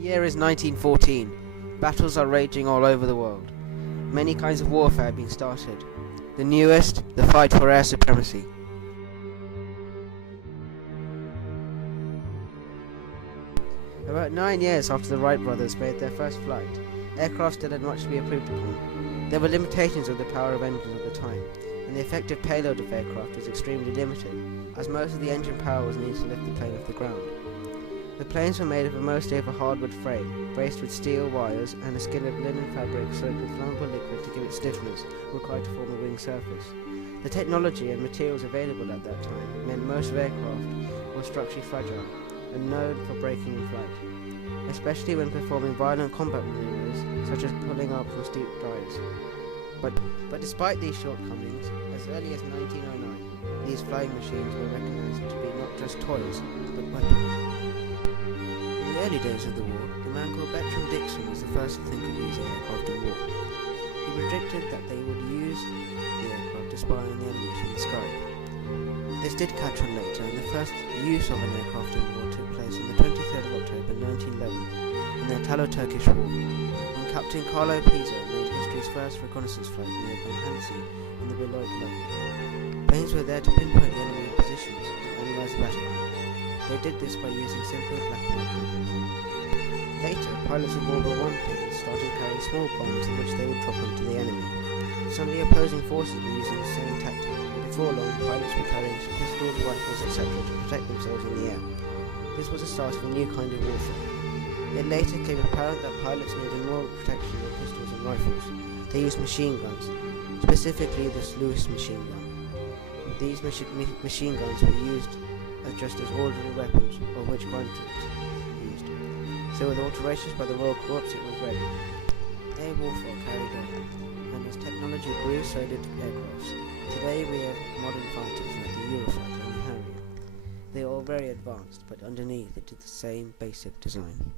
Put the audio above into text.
year is 1914. Battles are raging all over the world. Many kinds of warfare are being started. The newest, the fight for air supremacy. About 9 years after the Wright brothers made their first flight, aircraft still had much to be improved upon. There were limitations of the power of engines at the time, and the effective payload of aircraft was extremely limited, as most of the engine power was needed to lift the plane off the ground. The planes were made of mostly of a hardwood frame, braced with steel wires and a skin of linen fabric soaked with flammable liquid to give it stiffness required to form a wing surface. The technology and materials available at that time meant most of aircraft were structurally fragile and known for breaking in flight, especially when performing violent combat maneuvers such as pulling up from steep dives. But despite these shortcomings, as early as 1909, these flying machines were recognized to be not just toys, but weapons. In the early days of the war, the man called Bertram Dixon was the first to think of using aircraft in war. He predicted that they would use the aircraft to spy on the enemy from the sky. This did catch on later, and the first use of an aircraft in war took place on the 23rd of October 1911 in the Italo-Turkish War, when Captain Carlo Pizzo made history's first reconnaissance flight near Benhazi in the Beloit level. Planes were there to pinpoint the enemy positions and analyze the battle. They did this by using simple black and white cameras. Later, pilots of World War I planes started carrying small bombs in which they would drop onto the enemy. Some of the opposing forces were using the same tactic, and before long, pilots were carrying pistols, rifles, etc. to protect themselves in the air. This was the start of a new kind of warfare. It later became apparent that pilots needed more protection than pistols and rifles. They used machine guns, specifically the Lewis machine gun. These machine guns were used just as ordinary weapons, of which ground troops used. So with alterations by the Royal Corps, it was ready. Air warfare carried on, and as technology grew, so did aircrafts. Today we have modern fighters like the Eurofighter and the Harrier. They are all very advanced, but underneath it is the same basic design.